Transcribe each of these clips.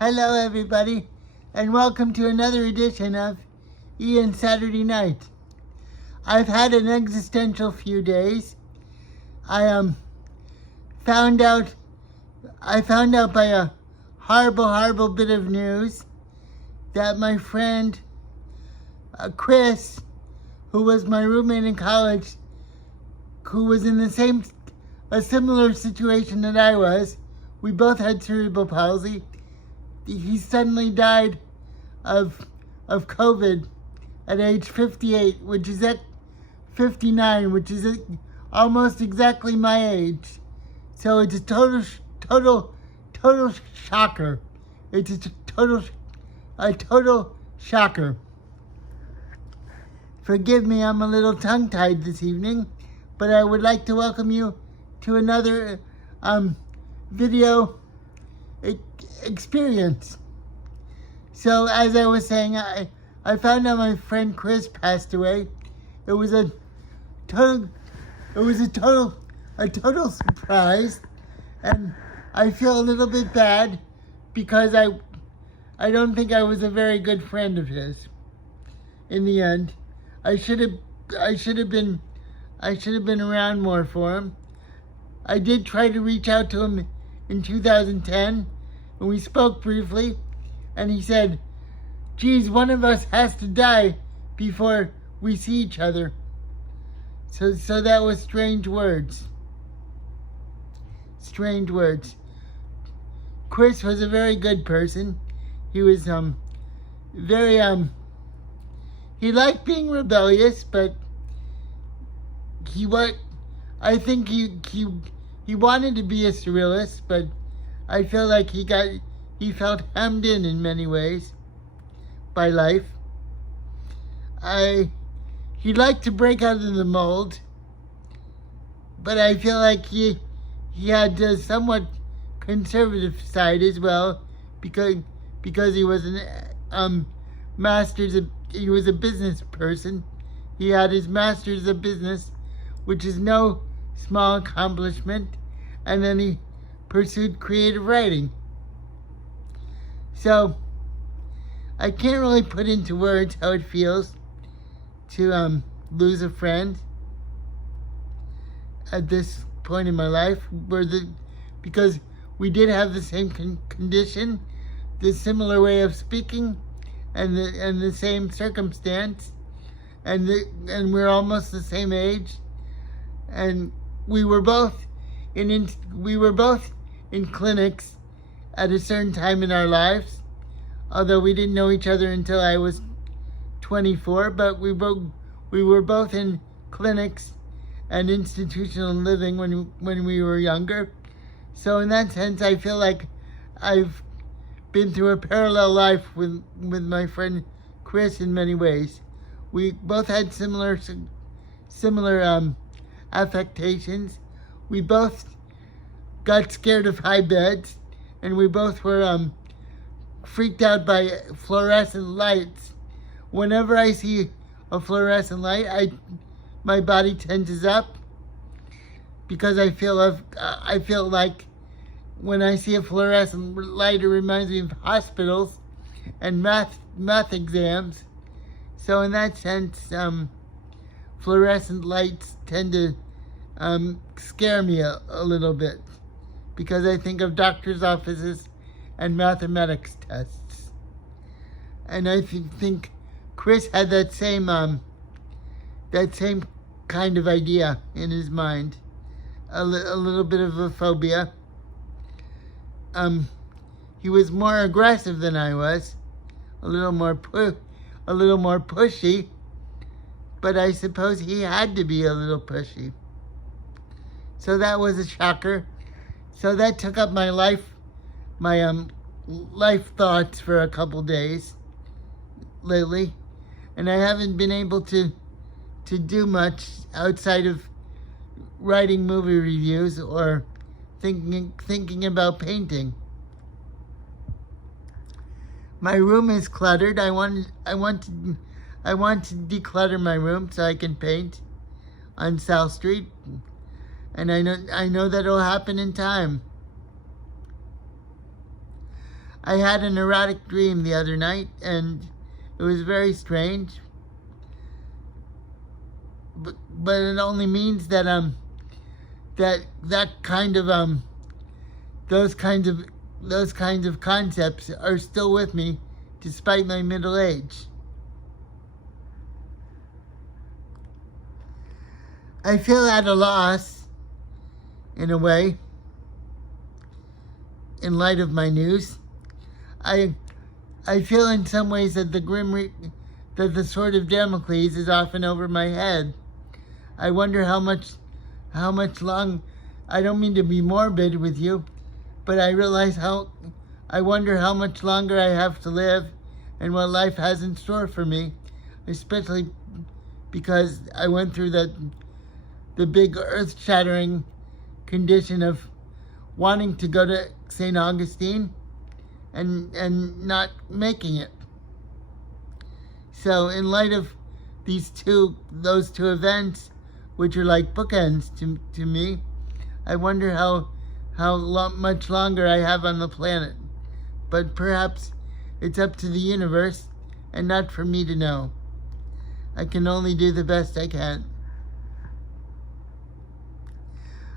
Hello everybody, and welcome to another edition of Ian Saturday Night. I've had an existential few days. I found out by a horrible bit of news that my friend Chris, who was my roommate in college, who was in a similar situation that I was, we both had cerebral palsy. He suddenly died of COVID at age 58, which is at 59, which is almost exactly my age. So it's a total shocker. It's a total shocker. Forgive me, I'm a little tongue-tied this evening, but I would like to welcome you to another video experience. So as I was saying, I found out my friend Chris passed away. It was a total surprise, and I feel a little bit bad because I don't think I was a very good friend of his. In the end, I should have been around more for him. I did try to reach out to him in 2010, and we spoke briefly, and he said, "Geez, one of us has to die before we see each other." So that was strange words. Strange words. Chris was a very good person. He was he liked being rebellious, but I think he wanted to be a surrealist, but I feel like he felt hemmed in many ways by life. He liked to break out of the mold, but I feel like he had a somewhat conservative side as well, because he was he was a business person. He had his master's of business, which is no small accomplishment, and then he pursued creative writing. So I can't really put into words how it feels to lose a friend at this point in my life, because we did have the same condition, the similar way of speaking, and the same circumstance, and we're almost the same age, and we were both in clinics at a certain time in our lives, although we didn't know each other until I was 24, but we were both in clinics and institutional living when we were younger. So in that sense, I feel like I've been through a parallel life with my friend Chris in many ways. We both had similar affectations. We both got scared of high beds, and we both were freaked out by fluorescent lights. Whenever I see a fluorescent light, my body tenses up, because I feel like when I see a fluorescent light, it reminds me of hospitals and math exams. So in that sense, fluorescent lights tend to scare me a little bit, because I think of doctor's offices and mathematics tests. And I think Chris had that same kind of idea in his mind, a little bit of a phobia. He was more aggressive than I was, a little more pushy, but I suppose he had to be a little pushy. So that was a shocker. So that took up my life thoughts for a couple days lately, and I haven't been able to do much outside of writing movie reviews or thinking about painting. My room is cluttered. I want to declutter my room so I can paint on South Street, and I know that'll happen in time. I had an erotic dream the other night, and it was very strange. But it only means that those kinds of concepts are still with me despite my middle age. I feel at a loss, in a way, in light of my news. I feel in some ways that that the sword of Damocles is often over my head. I wonder how much long. I don't mean to be morbid with you, but I wonder how much longer I have to live and what life has in store for me, especially because I went through the big earth-shattering condition of wanting to go to St. Augustine and not making it. So in light of those two events, which are like bookends to me, I wonder how much longer I have on the planet. But perhaps it's up to the universe and not for me to know. I can only do the best I can.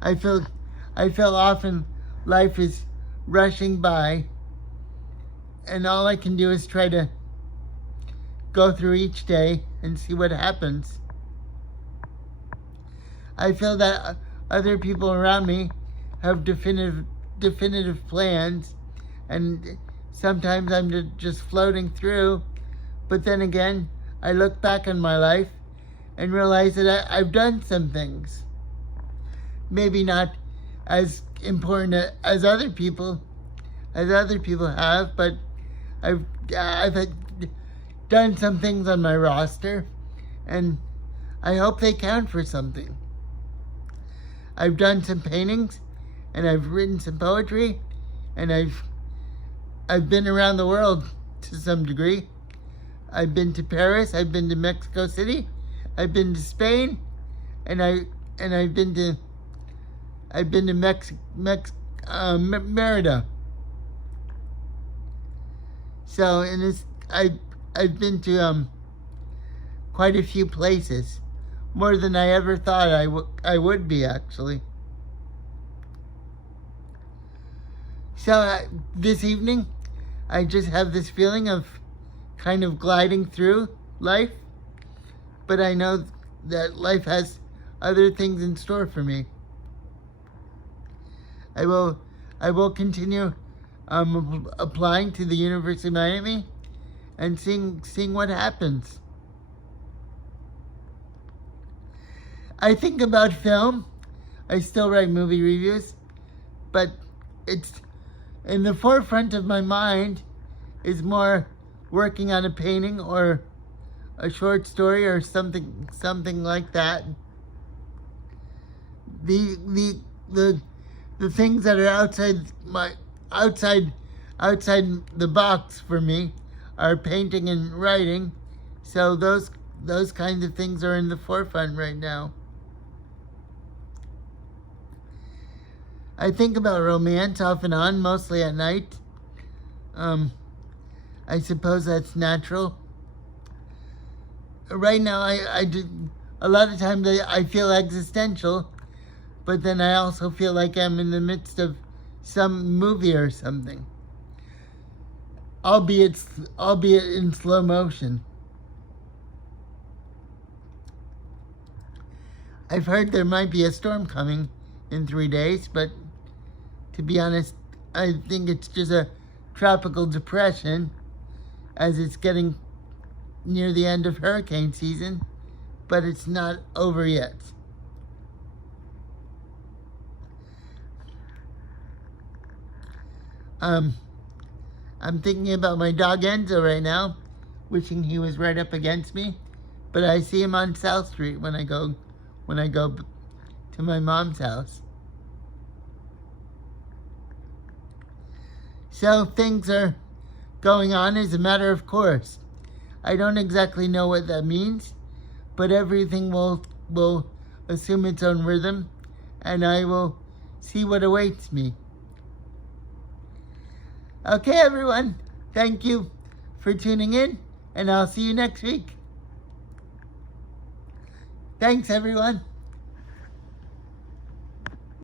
I feel often life is rushing by, and all I can do is try to go through each day and see what happens. I feel that other people around me have definitive plans, and sometimes I'm just floating through, but then again, I look back on my life and realize that I've done some things. Maybe not as important as other people have, but I've done some things on my roster, and I hope they count for something. I've done some paintings, and I've written some poetry, and I've been around the world to some degree. I've been to Paris, I've been to Mexico City, I've been to Spain, and I've been to Merida. So I've been to quite a few places, more than I ever thought I would be, actually. So this evening, I just have this feeling of kind of gliding through life, but I know that life has other things in store for me. I will continue applying to the University of Miami and seeing what happens. I think about film. I still write movie reviews, but it's in the forefront of my mind is more working on a painting or a short story or something like that. The things that are outside the box for me are painting and writing, so those kinds of things are in the forefront right now. I think about romance off and on, mostly at night. I suppose that's natural. Right now, I do a lot of times I feel existential, but then I also feel like I'm in the midst of some movie or something, albeit in slow motion. I've heard there might be a storm coming in 3 days, but to be honest, I think it's just a tropical depression, as it's getting near the end of hurricane season, but it's not over yet. I'm thinking about my dog Enzo right now, wishing he was right up against me, but I see him on South Street when I go to my mom's house. So things are going on as a matter of course. I don't exactly know what that means, but everything will assume its own rhythm, and I will see what awaits me. Okay, everyone. Thank you for tuning in, and I'll see you next week. Thanks, everyone.